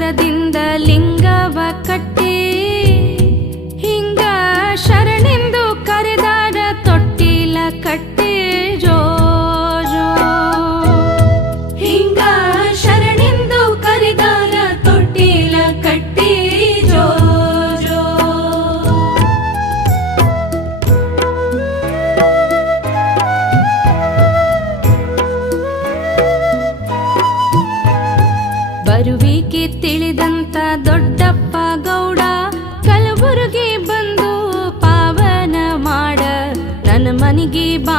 ಕರದಿಂದ ಲಿಂಗವ ಕಟ್ಟಿ ಹಿಂಗ ಶರಣೆಂದು ಕರೆದಾರ ತೊಟ್ಟಿಲ ಕಟ್ಟಿ ಜೋ ಜೋ ಹಿಂಗ ಶರಣೆಂದು ಕರೆದಾರ ತೊಟ್ಟಿಲ ಕಟ್ಟಿ ಜೋ ಜೋ ಬರುವಿಕೆ ತಿಳಿದಂತ ದೊಡ್ಡಪ್ಪ ಗೌಡ ಕಲಬುರಗಿ ಬಂದು ಪಾವನ ಮಾಡ ನನ್ನ ಮನಿಗೆ ಬಾ